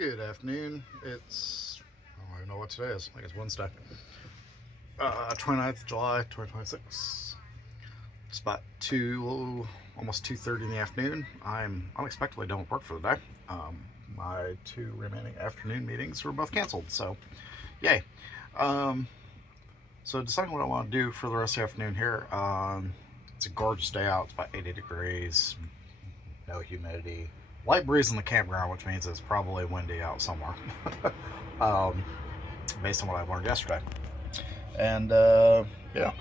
Good afternoon. I don't even know what today is. I think it's Wednesday. 29th of July, 2026. It's about almost 2:30 in the afternoon. I'm unexpectedly done with work for the day. My two remaining afternoon meetings were both canceled, so yay. Um, so deciding what I want to do for the rest of the afternoon here. It's a gorgeous day out. It's about 80 degrees, no humidity, light breeze in the campground, which means it's probably windy out somewhere, um, based on what I learned yesterday. And yeah.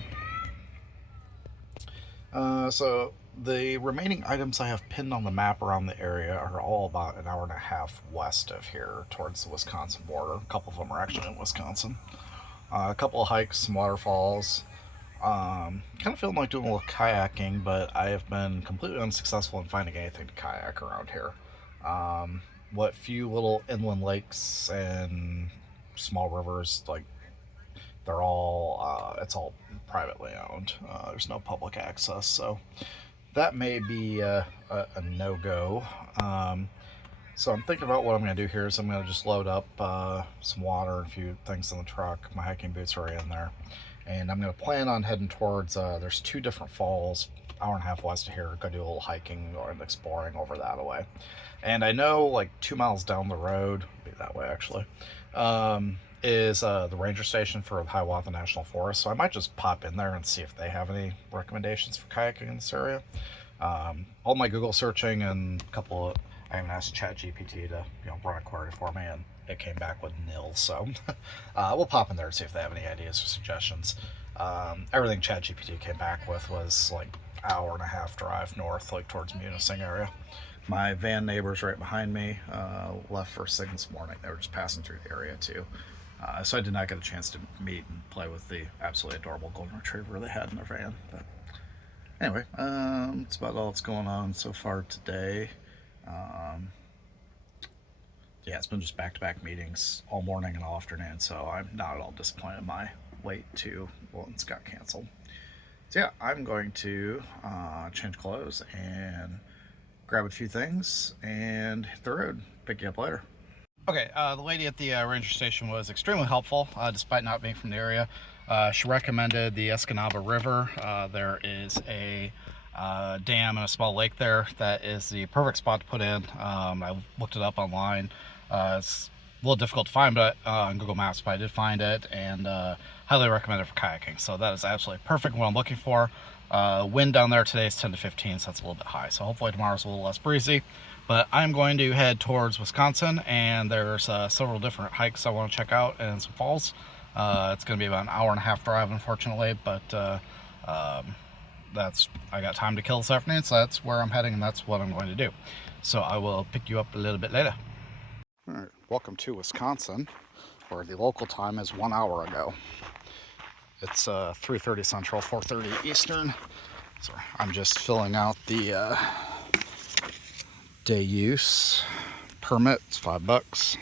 So the remaining items I have pinned on the map around the area are all about an hour and a half west of here towards the Wisconsin border. A couple of them are actually in Wisconsin. A couple of hikes, some waterfalls. Kind of feeling like doing a little kayaking, but I have been completely unsuccessful in finding anything to kayak around here. What few little inland lakes and small rivers, like it's all privately owned. There's no public access, so that may be a no-go. So I'm thinking about what I'm going to do here is I'm going to just load up some water and a few things in the truck. My hiking boots are in there. And I'm going to plan on heading towards, there's two different falls, hour and a half west of here. Go do a little hiking or exploring over that way. And I know like 2 miles down the road, be that way actually, is the ranger station for the Hiawatha National Forest. So I might just pop in there and see if they have any recommendations for kayaking in this area. All my Google searching and I even asked ChatGPT to run a query for me, and it came back with nil. So we'll pop in there and see if they have any ideas or suggestions. Everything ChatGPT came back with was like hour and a half drive north, like towards Munising area. My van neighbors right behind me left first thing this morning. They were just passing through the area too. So I did not get a chance to meet and play with the absolutely adorable golden retriever they had in their van. But anyway, that's about all that's going on so far today. Yeah, it's been just back-to-back meetings all morning and all afternoon, so I'm not at all disappointed in my wait to once got canceled. So yeah, I'm going to change clothes and grab a few things and hit the road. Pick you up later. Okay, the lady at the ranger station was extremely helpful, despite not being from the area. She recommended the Escanaba River. There is a dam and a small lake there that is the perfect spot to put in. I looked it up online. It's a little difficult to find, but on Google Maps, but I did find it, and highly recommend it for kayaking. So that is absolutely perfect what I'm looking for. Wind down there today is 10 to 15, so that's a little bit high. So hopefully tomorrow's a little less breezy. But I'm going to head towards Wisconsin, and there's several different hikes I want to check out and some falls. It's going to be about an hour and a half drive, unfortunately, but I got time to kill this afternoon, so that's where I'm heading, and that's what I'm going to do. So I will pick you up a little bit later. All right, welcome to Wisconsin, where the local time is 1 hour ago. It's 3:30 Central, 4:30 Eastern. So I'm just filling out the day use permit. It's $5.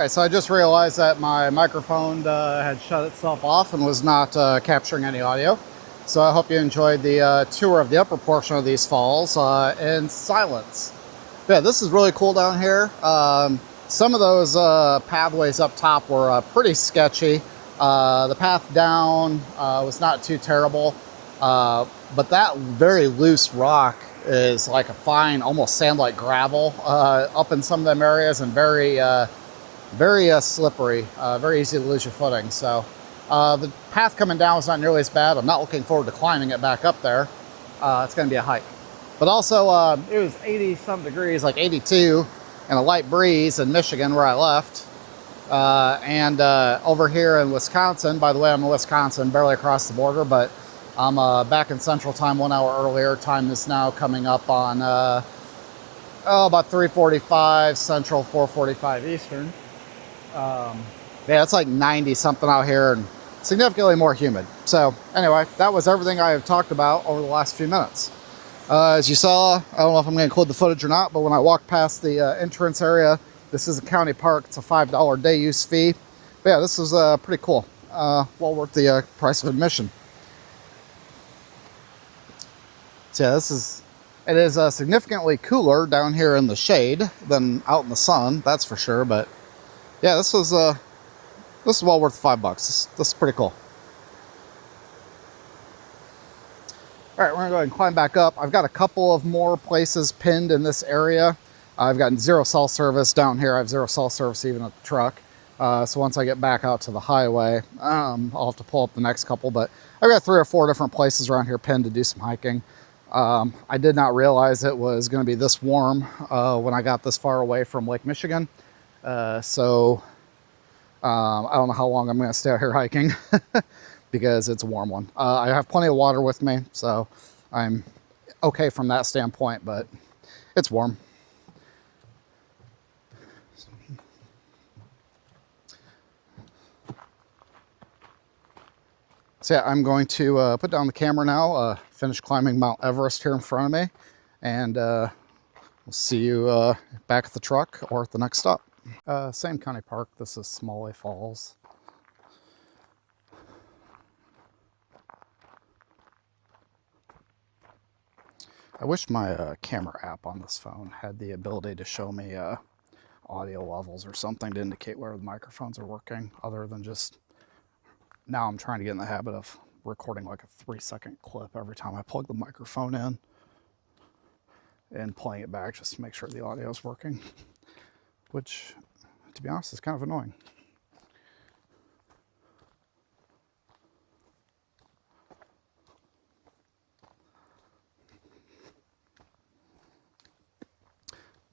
Okay, so I just realized that my microphone had shut itself off and was not capturing any audio. So I hope you enjoyed the tour of the upper portion of these falls in silence. Yeah, this is really cool down here. Some of those pathways up top were pretty sketchy. The path down was not too terrible, but that very loose rock is like a fine, almost sand-like gravel up in some of them areas, and very slippery, very easy to lose your footing. So the path coming down is not nearly as bad. I'm not looking forward to climbing it back up there. It's going to be a hike. But also, it was 80-some degrees, like 82, and a light breeze in Michigan where I left. And over here in Wisconsin, by the way, I'm in Wisconsin, barely across the border, but I'm back in Central Time 1 hour earlier. Time is now coming up on about 3:45 Central, 4:45 Eastern. Yeah, it's like 90 something out here and significantly more humid. So anyway, that was everything I have talked about over the last few minutes. As you saw, I don't know if I'm going to include the footage or not, but when I walked past the entrance area, this is a county park. It's a $5 day use fee. But yeah, this is pretty cool. Well worth the price of admission. So yeah, it is significantly cooler down here in the shade than out in the sun, that's for sure. But yeah, this is well worth $5. This is pretty cool. All right, we're gonna go ahead and climb back up. I've got a couple of more places pinned in this area. I've got zero cell service down here. I have zero cell service even at the truck. So once I get back out to the highway, I'll have to pull up the next couple, but I've got 3 or 4 different places around here pinned to do some hiking. I did not realize it was gonna be this warm when I got this far away from Lake Michigan. So I don't know how long I'm gonna stay out here hiking because it's a warm one. I have plenty of water with me, so I'm okay from that standpoint, but it's warm. So yeah, I'm going to put down the camera now, finish climbing Mount Everest here in front of me, and we'll see you back at the truck or at the next stop. Same county park. This is Smalley Falls. I wish my camera app on this phone had the ability to show me audio levels or something to indicate where the microphones are working, other than just, now I'm trying to get in the habit of recording like a 3-second clip every time I plug the microphone in and playing it back just to make sure the audio is working, which, to be honest, is kind of annoying.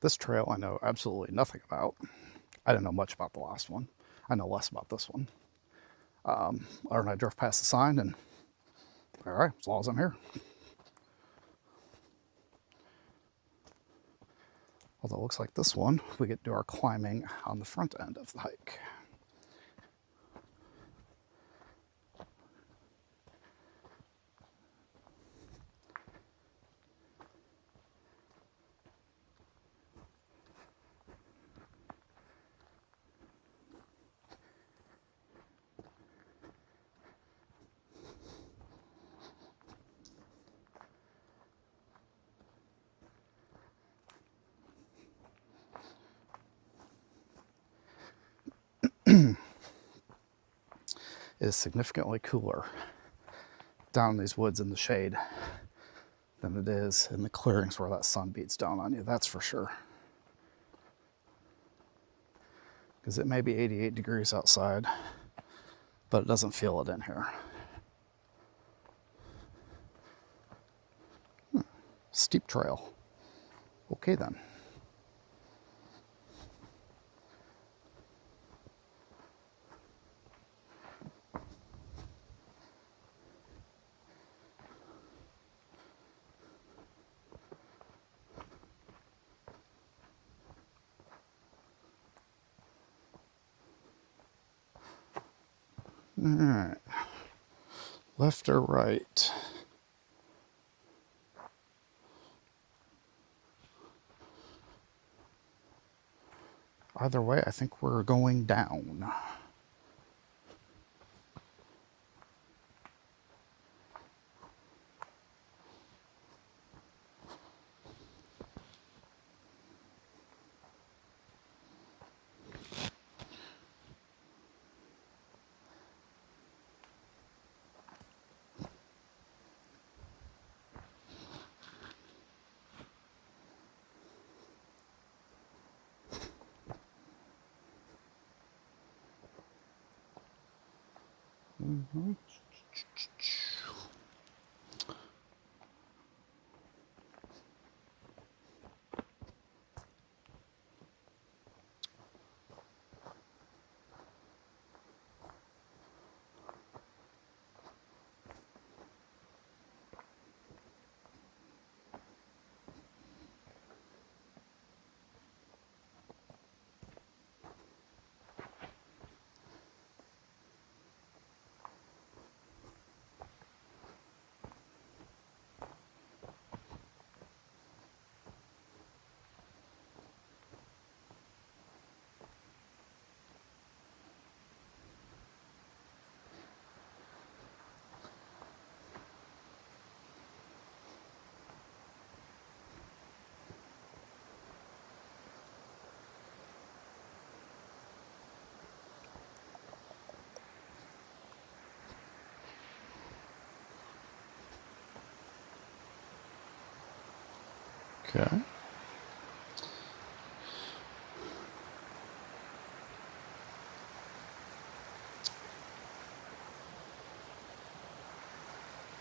This trail I know absolutely nothing about. I didn't know much about the last one. I know less about this one. I drove past the sign and, all right, as long as I'm here. Although it looks like this one, we get to do our climbing on the front end of the hike. It is significantly cooler down in these woods in the shade than it is in the clearings where that sun beats down on you, that's for sure. Because it may be 88 degrees outside, but it doesn't feel it in here. Steep trail. Okay then. All right, left or right? either way, I think we're going down. Mm-hmm. Okay.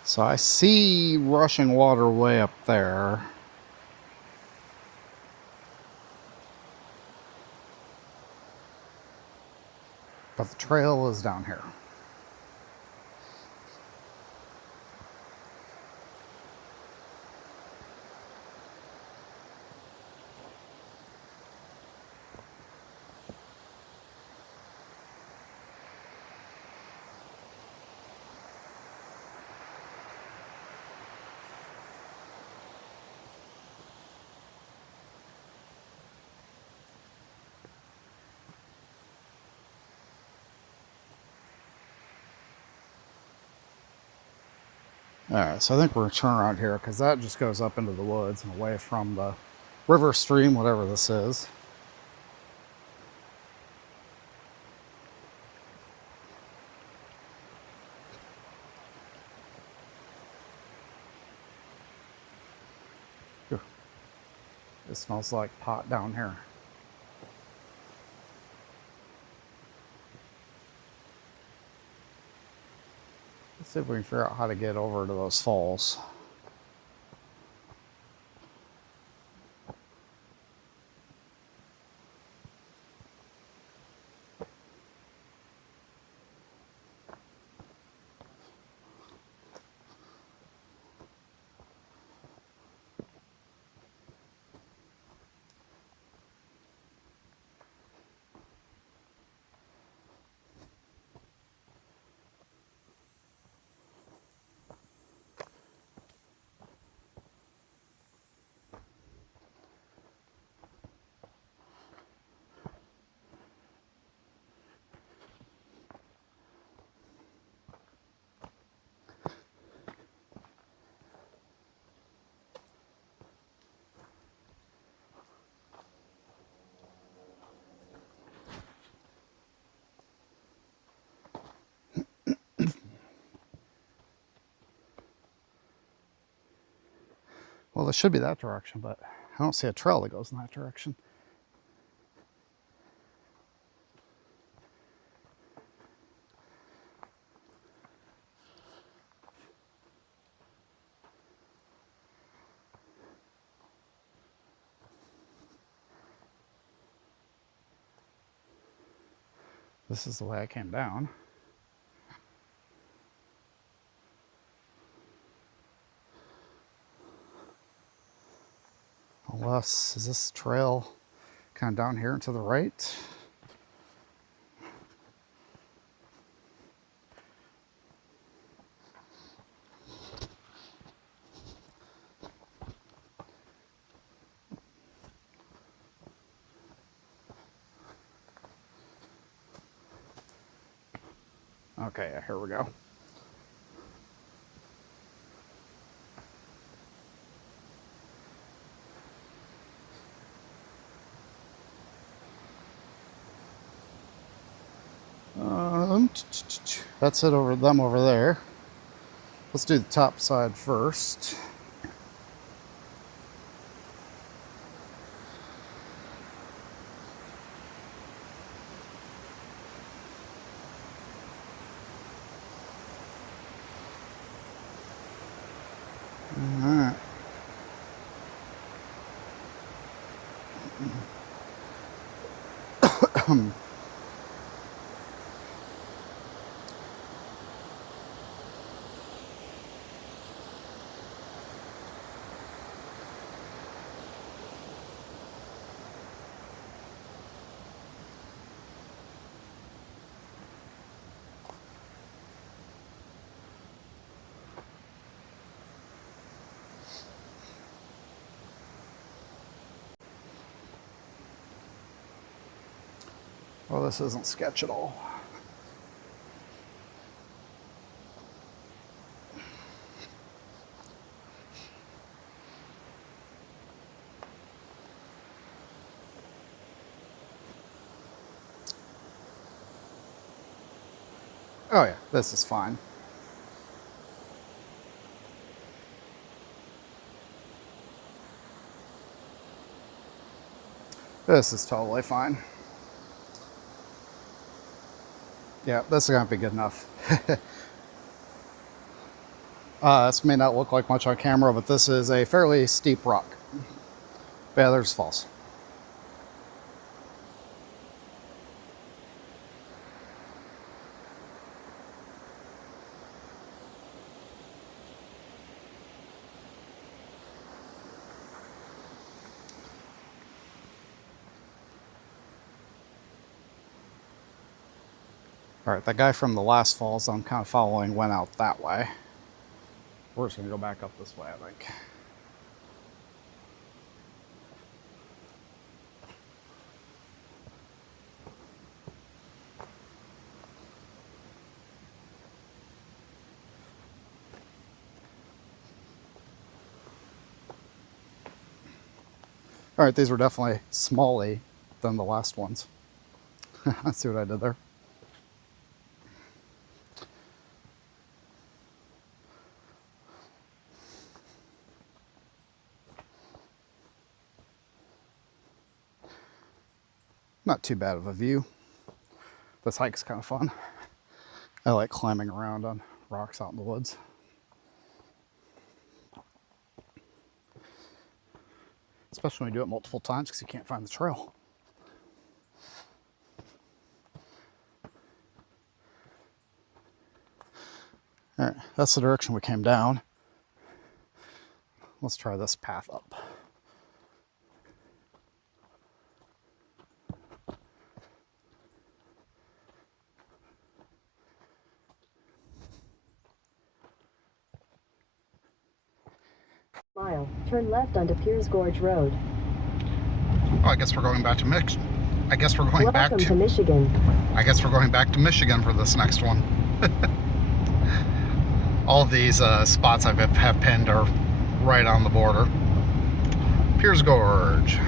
So I see rushing water way up there. But the trail is down here. Alright, so I think we're going to turn around here because that just goes up into the woods and away from the river, stream, whatever this is. It smells like pot down here. Let's see if we can figure out how to get over to those falls. Well, it should be that direction, but I don't see a trail that goes in that direction. This is the way I came down. Unless, is this trail kind of down here and to the right? Okay, here we go. That's it over them over there. Let's do the top side first. All right. Well, this isn't sketch at all. Oh yeah, this is fine. This is totally fine. Yeah, this is gonna be good enough. This may not look like much on camera, but this is a fairly steep rock. Yeah, there's falls. All right, that guy from the last falls I'm kind of following went out that way. We're just gonna go back up this way, I think. All right, these were definitely Smalley than the last ones. Let's see what I did there. Not too bad of a view. This hike's kind of fun. I like climbing around on rocks out in the woods. Especially when you do it multiple times because you can't find the trail. All right, that's the direction we came down. Let's try this path up. Mile, turn left onto Piers Gorge Road. Oh, I guess we're going back to Michigan. I guess we're going back to Michigan. I guess we're going back to Michigan for this next one. All of these spots I have pinned are right on the border. Piers Gorge.